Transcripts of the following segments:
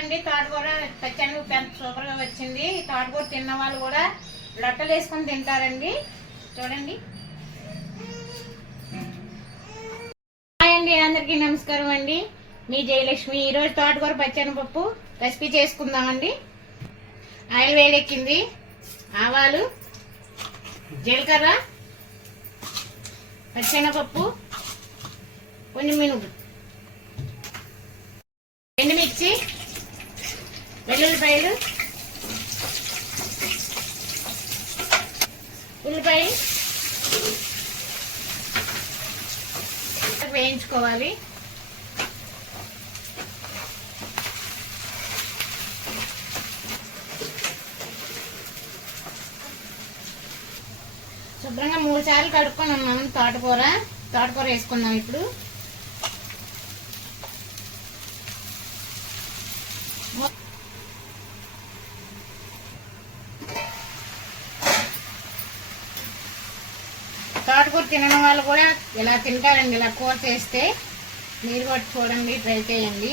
చూడండి తోటకూర పచ్చని ఎంత సూపర్గా వచ్చింది. ఈ తోటకూర తిన్న వాళ్ళు కూడా లొట్టలు వేసుకొని తింటారండి. చూడండి. హాయ్ అండి అందరికీ నమస్కారం అండి. మీ జయలక్ష్మి. ఈరోజు తోటకూర పచ్చని పప్పు రెసిపీ చేసుకుందామండి. ఆయిల్ వేడెక్కింది. ఆవాలు జీలకర్ర పచ్చెనపప్పు కొన్ని మినుగు ఎండుమిర్చి వెల్లుల్లిపాయలు. ఉల్లిపాయ. వేయించుకోవాలి. శుభ్రంగా మూడు సార్లు కడుక్కొని ఉన్నాము తోటకూర. తోటకూర వేసుకుందాం ఇప్పుడు. తోటకూర తినడం వాళ్ళు కూడా ఇలా తింటారండి. ఇలా కూర చేస్తే మీరు కూడా చూడండి ట్రై చేయండి.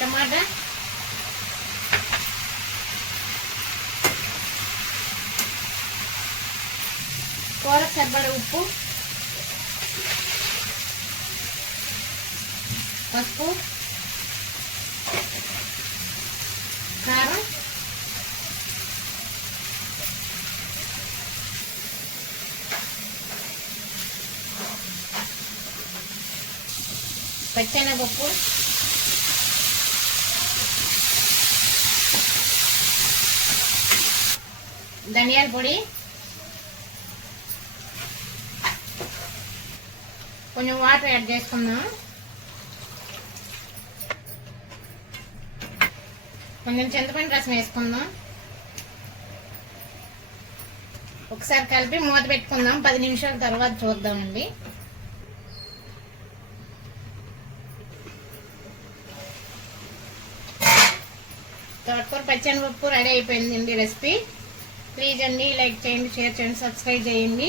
టమాటా? కూర సరిపడ ఉప్పు పసుపు కారం పచ్చెనపప్పు ధనియాల పొడి. కొంచెం వాటర్ యాడ్ చేసుకుందాం. కొంచెం చింతపండు రసం వేసుకుందాం. ఒకసారి కలిపి మూత పెట్టుకుందాం. పది నిమిషాల తర్వాత చూద్దామండి. తోటకూర పచ్చనిపప్పు రెడీ అయిపోయిందండి రెసిపీ. ప్లీజ్ అండి లైక్ చేయండి షేర్ చేయండి సబ్స్క్రైబ్ చేయండి.